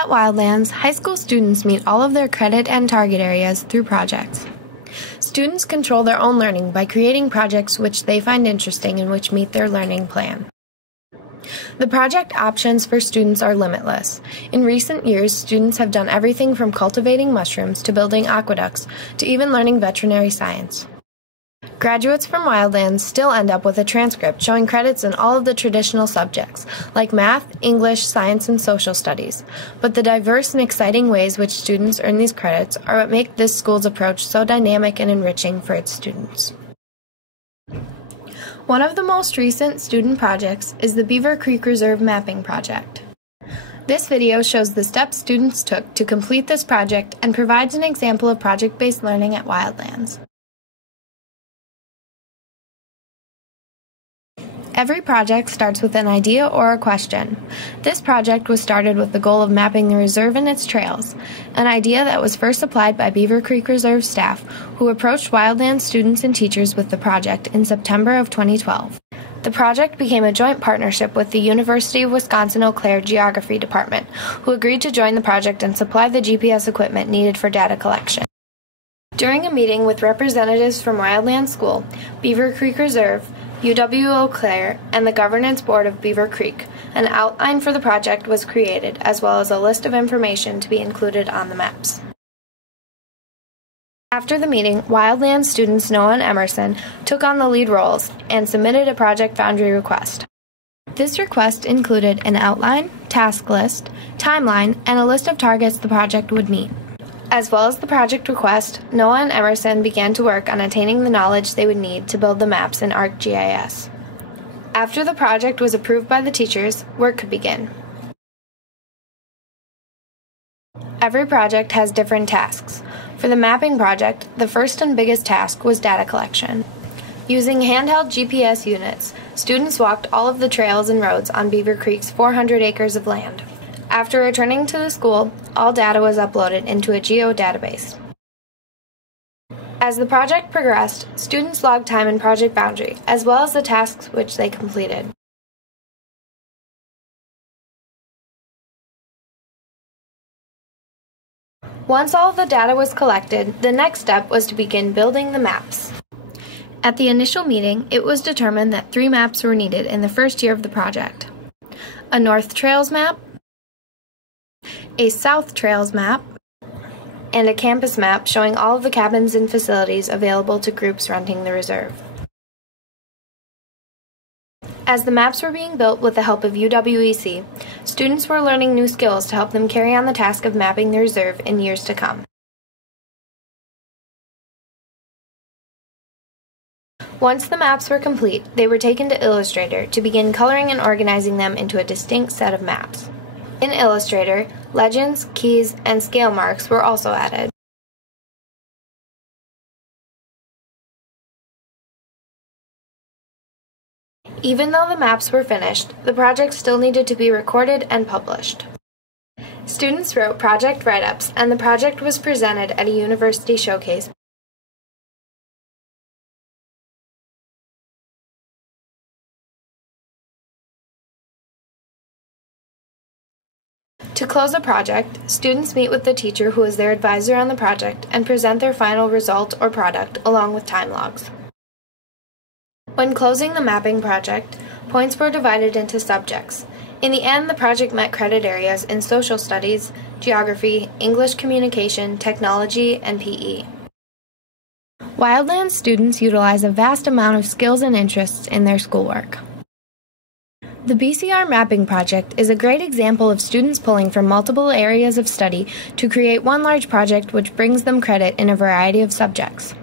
At Wildlands, high school students meet all of their credit and target areas through projects. Students control their own learning by creating projects which they find interesting and which meet their learning plan. The project options for students are limitless. In recent years, students have done everything from cultivating mushrooms to building aqueducts to even learning veterinary science. Graduates from Wildlands still end up with a transcript showing credits in all of the traditional subjects, like math, English, science, and social studies. But the diverse and exciting ways which students earn these credits are what make this school's approach so dynamic and enriching for its students. One of the most recent student projects is the Beaver Creek Reserve Mapping Project. This video shows the steps students took to complete this project and provides an example of project-based learning at Wildlands. Every project starts with an idea or a question. This project was started with the goal of mapping the reserve and its trails, an idea that was first applied by Beaver Creek Reserve staff, who approached Wildlands students and teachers with the project in September of 2012. The project became a joint partnership with the University of Wisconsin-Eau Claire Geography Department, who agreed to join the project and supply the GPS equipment needed for data collection. During a meeting with representatives from Wildlands School, Beaver Creek Reserve, UW-Eau Claire, and the Governance Board of Beaver Creek, an outline for the project was created, as well as a list of information to be included on the maps. After the meeting, Wildlands students Noah and Emerson took on the lead roles and submitted a project boundary request. This request included an outline, task list, timeline, and a list of targets the project would meet. As well as the project request, Noah and Emerson began to work on attaining the knowledge they would need to build the maps in ArcGIS. After the project was approved by the teachers, work could begin. Every project has different tasks. For the mapping project, the first and biggest task was data collection. Using handheld GPS units, students walked all of the trails and roads on Beaver Creek's 400 acres of land. After returning to the school, all data was uploaded into a geo-database. As the project progressed, students logged time in Project Boundary, as well as the tasks which they completed. Once all of the data was collected, the next step was to begin building the maps. At the initial meeting, it was determined that 3 maps were needed in the first year of the project: a North Trails map, a South Trails map, and a campus map showing all of the cabins and facilities available to groups renting the reserve. As the maps were being built with the help of UWEC, students were learning new skills to help them carry on the task of mapping the reserve in years to come. Once the maps were complete, they were taken to Illustrator to begin coloring and organizing them into a distinct set of maps. In Illustrator, legends, keys, and scale marks were also added. Even though the maps were finished, the project still needed to be recorded and published. Students wrote project write-ups, and the project was presented at a university showcase. To close a project, students meet with the teacher who is their advisor on the project and present their final result or product along with time logs. When closing the mapping project, points were divided into subjects. In the end, the project met credit areas in social studies, geography, English communication, technology, and PE. Wildlands students utilize a vast amount of skills and interests in their schoolwork. The BCR Mapping Project is a great example of students pulling from multiple areas of study to create one large project which brings them credit in a variety of subjects.